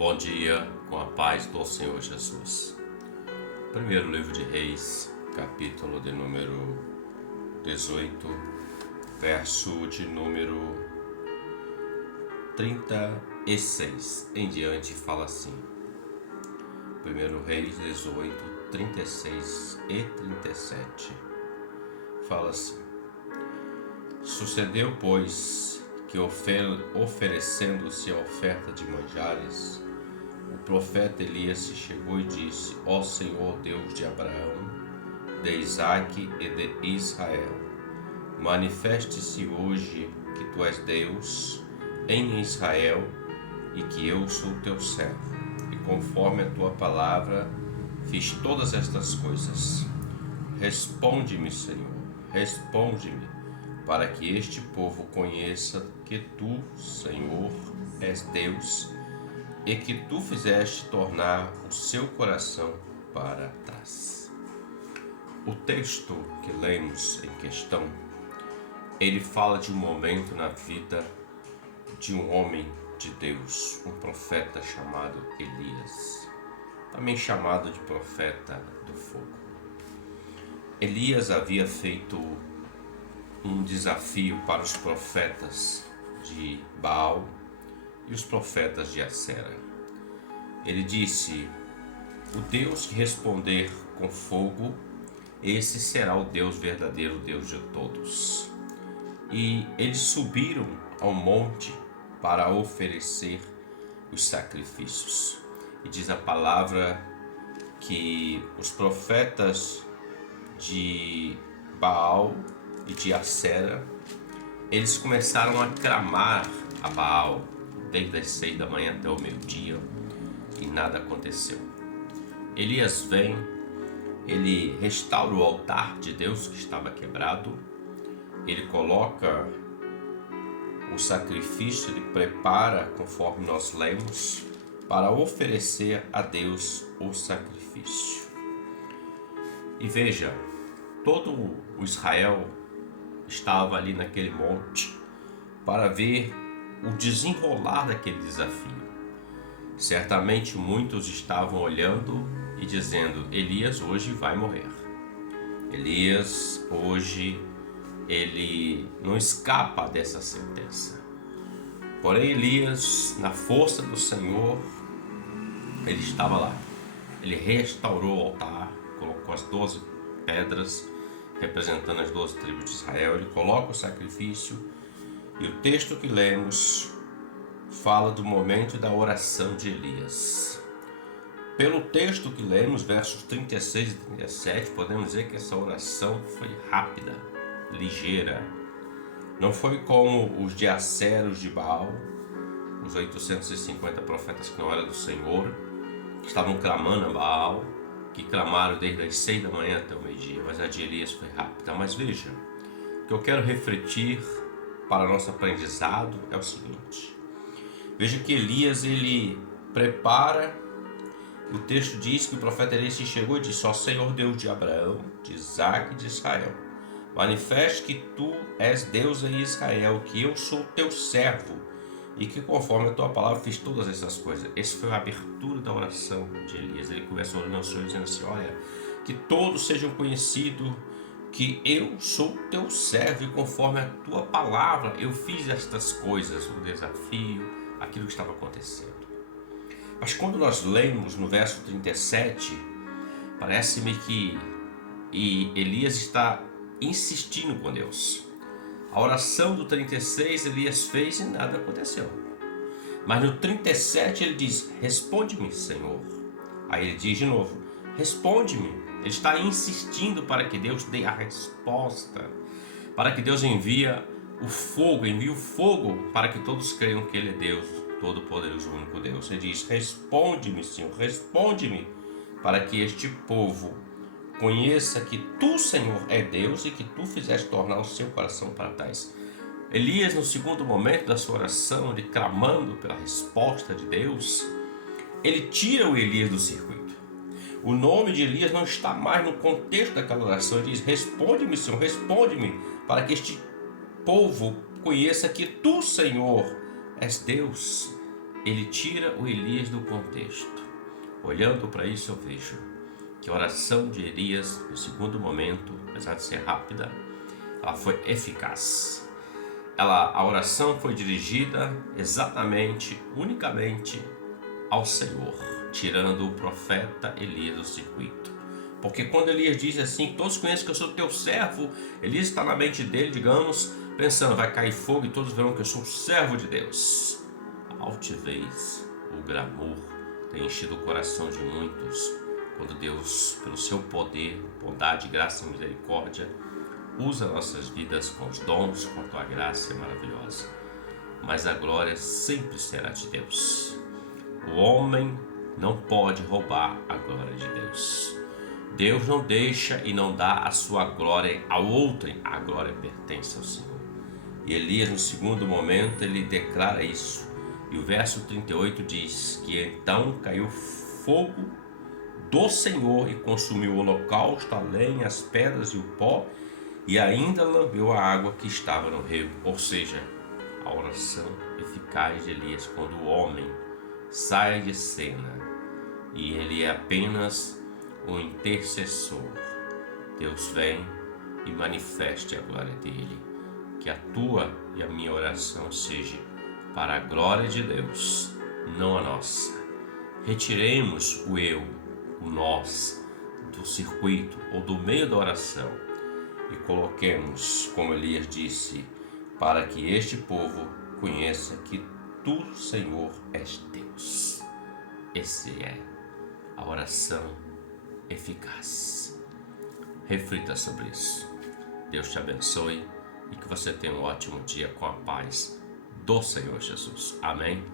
Bom dia, com a paz do Senhor Jesus. Primeiro livro de Reis, capítulo de número 18, verso de número 36 em diante, fala assim. Primeiro Reis 18, 36 e 37. Fala assim: Sucedeu, pois, que oferecendo-se a oferta de manjares, o profeta Elias se chegou e disse: Ó Senhor Deus de Abraão, de Isaque e de Israel, manifeste-se hoje que tu és Deus em Israel e que eu sou teu servo, e conforme a tua palavra fiz todas estas coisas. Responde-me, Senhor, responde-me, para que este povo conheça que tu, Senhor, és Deus e que tu fizeste tornar o seu coração para trás. O texto que lemos em questão, ele fala de um momento na vida de um homem de Deus, um profeta chamado Elias, também chamado de profeta do fogo. Elias havia feito um desafio para os profetas de Baal e os profetas de Acera. Ele disse: o Deus que responder com fogo, esse será o Deus verdadeiro, o Deus de todos. E eles subiram ao monte para oferecer os sacrifícios. E diz a palavra que os profetas de Baal e de Acera, eles começaram a clamar a Baal desde as 6 da manhã até o meio-dia e nada aconteceu. Elias vem, ele restaura o altar de Deus que estava quebrado, ele coloca o sacrifício, ele prepara, conforme nós lemos, para oferecer a Deus o sacrifício. E veja, todo o Israel estava ali naquele monte para ver o desenrolar daquele desafio. Certamente muitos estavam olhando e dizendo: Elias hoje vai morrer. Elias hoje ele não escapa dessa sentença. Porém, Elias, na força do Senhor, ele estava lá. Ele restaurou o altar, colocou as 12 pedras representando as 12 tribos de Israel. Ele coloca o sacrifício e o texto que lemos fala do momento da oração de Elias. Pelo texto que lemos, versos 36 e 37, podemos dizer que essa oração foi rápida, ligeira. Não foi como os de Acera, os de Baal, os 850 profetas que não eram do Senhor, que estavam clamando a Baal, que clamaram desde as 6 da manhã até o meio-dia, mas a de Elias foi rápida. Mas veja, o que eu quero refletir para nosso aprendizado é o seguinte: veja que Elias, ele prepara. O texto diz que o profeta Elias se chegou e disse: ó Senhor Deus de Abraão, de Isaque e de Israel, manifeste que tu és Deus em Israel, que eu sou teu servo e que conforme a tua palavra fiz todas essas coisas. Essa foi a abertura da oração de Elias. Ele começa orando ao Senhor dizendo assim: olha, que todos sejam conhecidos que eu sou teu servo e conforme a tua palavra eu fiz estas coisas, o desafio, aquilo que estava acontecendo. Mas quando nós lemos no verso 37, parece-me que Elias está insistindo com Deus. A oração do 36 Elias fez e nada aconteceu. Mas no 37 ele diz: responde-me, Senhor. Aí ele diz de novo: responde-me. Ele está insistindo para que Deus dê a resposta, para que Deus envie o fogo para que todos creiam que Ele é Deus, Todo-Poderoso, único Deus. Ele diz: responde-me, Senhor, responde-me, para que este povo conheça que tu, Senhor, é Deus e que tu fizeste tornar o seu coração para trás. Elias, no segundo momento da sua oração, ele clamando pela resposta de Deus, ele tira o Elias do circuito. O nome de Elias não está mais no contexto daquela oração. Ele diz: responde-me, Senhor, responde-me, para que este povo conheça que tu, Senhor, és Deus ele tira o Elias do contexto. Olhando para isso, eu vejo que a oração de Elias, no segundo momento, apesar de ser rápida, ela foi eficaz. A oração foi dirigida exatamente, unicamente ao Senhor, tirando o profeta Elias do circuito. Porque quando Elias diz assim, todos conhecem que eu sou teu servo, Elias está na mente dele, digamos, pensando, vai cair fogo e todos verão que eu sou servo de Deus. A altivez, o glamour tem enchido o coração de muitos, quando Deus, pelo seu poder, bondade, graça e misericórdia, usa nossas vidas com os dons, com a tua graça maravilhosa. Mas a glória sempre será de Deus. O homem não pode roubar a glória de Deus. Deus não deixa e não dá a sua glória a outrem. A glória pertence ao Senhor. E Elias, no segundo momento, ele declara isso. E o verso 38 diz que então caiu fogo do Senhor e consumiu o holocausto, a lenha, as pedras e o pó, e ainda lambeu a água que estava no rio. Ou seja, a oração eficaz de Elias, quando o homem sai de cena e ele é apenas um intercessor, Deus vem e manifeste a glória dele. Que a tua e a minha oração seja para a glória de Deus, não a nossa. Retiremos o eu, o nós, do circuito ou do meio da oração e coloquemos, como Elias disse, para que este povo conheça que tu, Senhor, és Deus. Essa é a oração eficaz. Reflita sobre isso. Deus te abençoe e que você tenha um ótimo dia com a paz do Senhor Jesus. Amém?